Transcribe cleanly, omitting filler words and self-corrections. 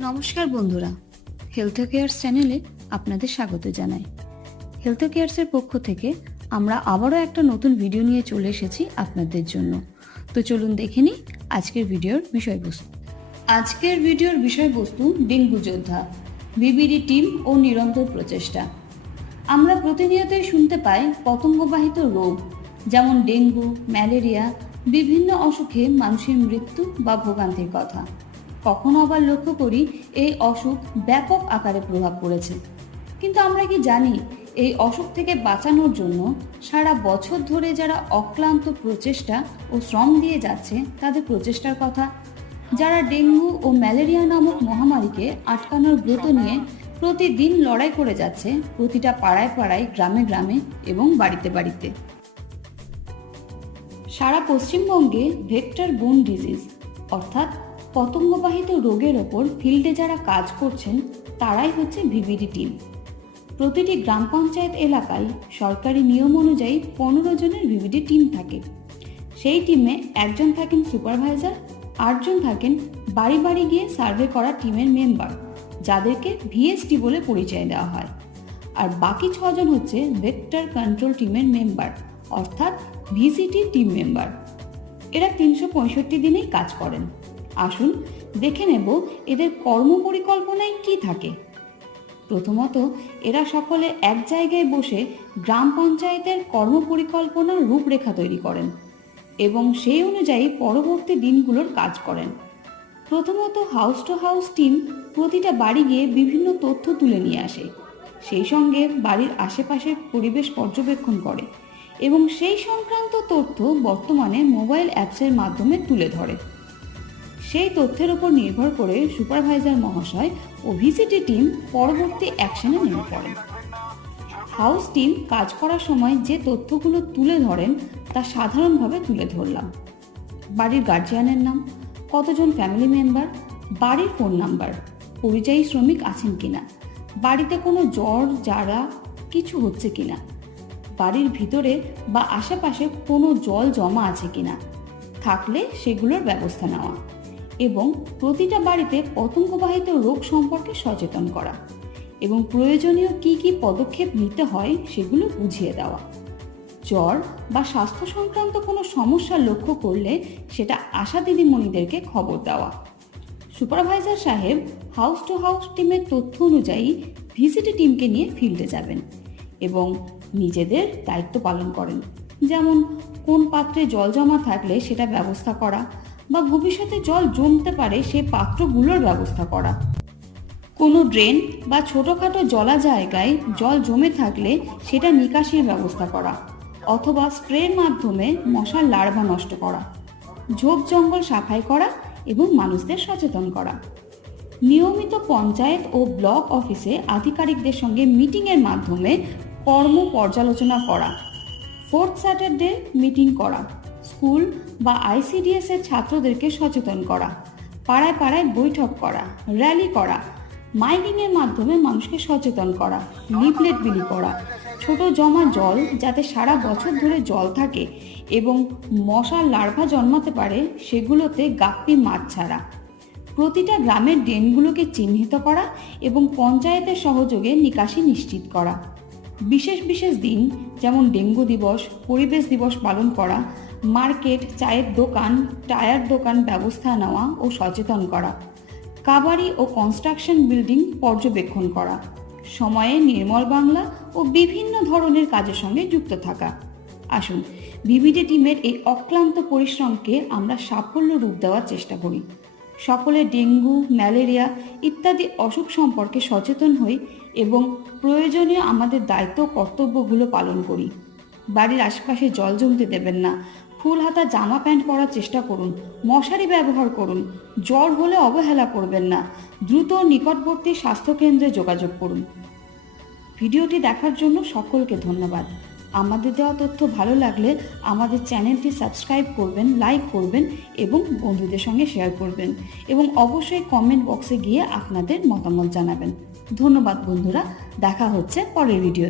নমস্কার বন্ধুরা, health cares চ্যানেলে আপনাদের স্বাগত জানাই। হেলথ কেয়ার্সের পক্ষ থেকে আমরা আবারও একটা নতুন ভিডিও নিয়ে চলে এসেছি আপনাদের জন্য। তো চলুন দেখে নিই আজকের ভিডিওর বিষয়বস্তু। আজকের ভিডিওর বিষয়বস্তু ডেঙ্গু যোদ্ধা, বিবিডি টিম ও নিরন্তর প্রচেষ্টা। আমরা প্রতিনিয়তই শুনতে পাই পতঙ্গবাহিত রোগ যেমন ডেঙ্গু, ম্যালেরিয়া, বিভিন্ন অসুখে মানুষের মৃত্যু বা ভোগান্তির কথা। কখনো আবার লক্ষ্য করি এই অসুখ ব্যাপক আকারে প্রভাব পড়েছে। কিন্তু আমরা কি জানি এই অসুখ থেকে বাঁচানোর জন্য সারা বছর ধরে যারা অক্লান্ত প্রচেষ্টা ও শ্রম দিয়ে যাচ্ছে তাদের প্রচেষ্টার কথা, যারা ডেঙ্গু ও ম্যালেরিয়া নামক মহামারীকে আটকানোর ব্রত নিয়ে প্রতিদিন লড়াই করে যাচ্ছে প্রতিটা পাড়ায় পাড়ায়, গ্রামে গ্রামে এবং বাড়িতে বাড়িতে। সারা পশ্চিমবঙ্গে ভেক্টর বোর্ন ডিজিজ অর্থাৎ পতঙ্গবাহিত রোগের ওপর ফিল্ডে যারা কাজ করছেন তারাই হচ্ছে ভিভিডি টিম। প্রতিটি গ্রাম পঞ্চায়েত এলাকায় সরকারি নিয়ম অনুযায়ী 15 জনের ভিভিডি টিম থাকে। সেই টিমে একজন থাকেন সুপারভাইজার, 8 জন থাকেন বাড়ি বাড়ি গিয়ে সার্ভে করা টিমের মেম্বার, যাদেরকে ভিএসটি বলে পরিচয় দেওয়া হয়। আর বাকি 6 জন হচ্ছে ভেক্টর কন্ট্রোল টিমের মেম্বার অর্থাৎ ভিসিটি টিম মেম্বার। এরা 365 দিনেই কাজ করেন। আসুন দেখে নেব এদের কর্মপরিকল্পনায় কি থাকে। প্রথমত, এরা সকলে এক জায়গায় বসে গ্রাম পঞ্চায়েতের কর্মপরিকল্পনার রূপরেখা তৈরি করেন এবং সেই অনুযায়ী পরবর্তী দিনগুলোর কাজ করেন। প্রথমত, হাউস টু হাউস টিম প্রতিটা বাড়ি গিয়ে বিভিন্ন তথ্য তুলে নিয়ে আসে, সেই সঙ্গে বাড়ির আশেপাশের পরিবেশ পর্যবেক্ষণ করে এবং সেই সংক্রান্ত তথ্য বর্তমানে মোবাইল অ্যাপসের মাধ্যমে তুলে ধরে। সেই তথ্যের উপর নির্ভর করে সুপারভাইজার মহাশয় ও ভিসিটি টিম পরবর্তী অ্যাকশনে নেমে পড়েন। হাউস টিম কাজ করার সময় যে তথ্যগুলো তুলে ধরেন তা সাধারণভাবে তুলে ধরলাম: বাড়ির গার্জিয়ানের নাম, কতজন ফ্যামিলি মেম্বার, বাড়ির ফোন নাম্বার, পরিযায়ী শ্রমিক আছেন কিনা, বাড়িতে কোনো জ্বর জ্বালা কিছু হচ্ছে কিনা, বাড়ির ভিতরে বা আশেপাশে কোনো জল জমা আছে কিনা, থাকলে সেগুলোর ব্যবস্থা নেওয়া এবং প্রতিটা বাড়িতে পতঙ্গবাহিত রোগ সম্পর্কে সচেতন করা এবং প্রয়োজনীয় কি কি পদক্ষেপ নিতে হয় সেগুলো বুঝিয়ে দেওয়া। জ্বর বা স্বাস্থ্য সংক্রান্ত কোনো সমস্যা লক্ষ্য করলে সেটা আশা দিদিমণিদেরকে খবর দেওয়া। সুপারভাইজার সাহেব হাউস টু হাউস টিমের তথ্য অনুযায়ী ভিসিটি টিমকে নিয়ে ফিল্ডে যাবেন এবং নিজেদের দায়িত্ব পালন করেন, যেমন কোন পাত্রে জল জমা থাকলে সেটা ব্যবস্থা করা বা ভবিষ্যতে জল জমতে পারে সেই পাত্রগুলোর ব্যবস্থা করা। কোনো ড্রেন বা ছোটোখাটো জলা জায়গায় জল জমে থাকলে সেটা নিকাশির ব্যবস্থা করা অথবা স্প্রের মাধ্যমে মশার লার্ভা নষ্ট করা, ঝোপ জঙ্গল সাফাই করা এবং মানুষদের সচেতন করা। নিয়মিত পঞ্চায়েত ও ব্লক অফিসে আধিকারিকদের সঙ্গে মিটিংয়ের মাধ্যমে কর্ম পর্যালোচনা করা, 4th স্যাটারডে মিটিং করা, স্কুল বা আইসিডিএস এর ছাত্রদেরকে সচেতন করা, পাড়ায় পাড়ায় বৈঠক করা, র্যালি করা, মাইকিংয়ের মাধ্যমে মানুষকে সচেতন করা, লিফলেট বিলি করা, ছোট জমা জল যাতে সারা বছর ধরে জল থাকে এবং মশার লার্ভা জন্মাতে পারে সেগুলোতে গাপ্পি মাছ ছাড়া, প্রতিটা গ্রামের ড্রেনগুলোকে চিহ্নিত করা এবং পঞ্চায়েতের সহযোগে নিকাশি নিশ্চিত করা। বিশেষ বিশেষ দিন যেমন ডেঙ্গু দিবস, পরিবেশ দিবস পালন করা, মার্কেট, চায়ের দোকান, টায়ার দোকান ব্যবস্থা নেওয়া ও সচেতন করা, কাবাড়ি ও কনস্ট্রাকশন বিল্ডিং পর্যবেক্ষণ করা, সময়ে নির্মল বাংলা ও বিভিন্ন ধরনের কাজের সঙ্গে যুক্ত থাকা। আসুন ভিভিডি টিমের এই অক্লান্ত পরিশ্রমকে আমরা সাফল্য রূপ দেওয়ার চেষ্টা করি। সকলে ডেঙ্গু, ম্যালেরিয়া ইত্যাদি অসুখ সম্পর্কে সচেতন হই এবং প্রয়োজনীয় আমাদের দায়িত্ব কর্তব্যগুলো পালন করি। বাড়ির আশেপাশে জল জমতে দেবেন না, ফুল হাতা জামা প্যান্ট পরার চেষ্টা করুন, মশারি ব্যবহার করুন, জ্বর হলে অবহেলা করবেন না, দ্রুত নিকটবর্তী স্বাস্থ্যকেন্দ্রে যোগাযোগ করুন। ভিডিওটি দেখার জন্য সকলকে ধন্যবাদ। আমাদের দেওয়া তথ্য ভালো লাগলে আমাদের চ্যানেলটি সাবস্ক্রাইব করবেন, লাইক করবেন এবং বন্ধুদের সঙ্গে শেয়ার করবেন এবং অবশ্যই কমেন্ট বক্সে গিয়ে আপনাদের মতামত জানাবেন। ধন্যবাদ বন্ধুরা, দেখা হচ্ছে পরের ভিডিও।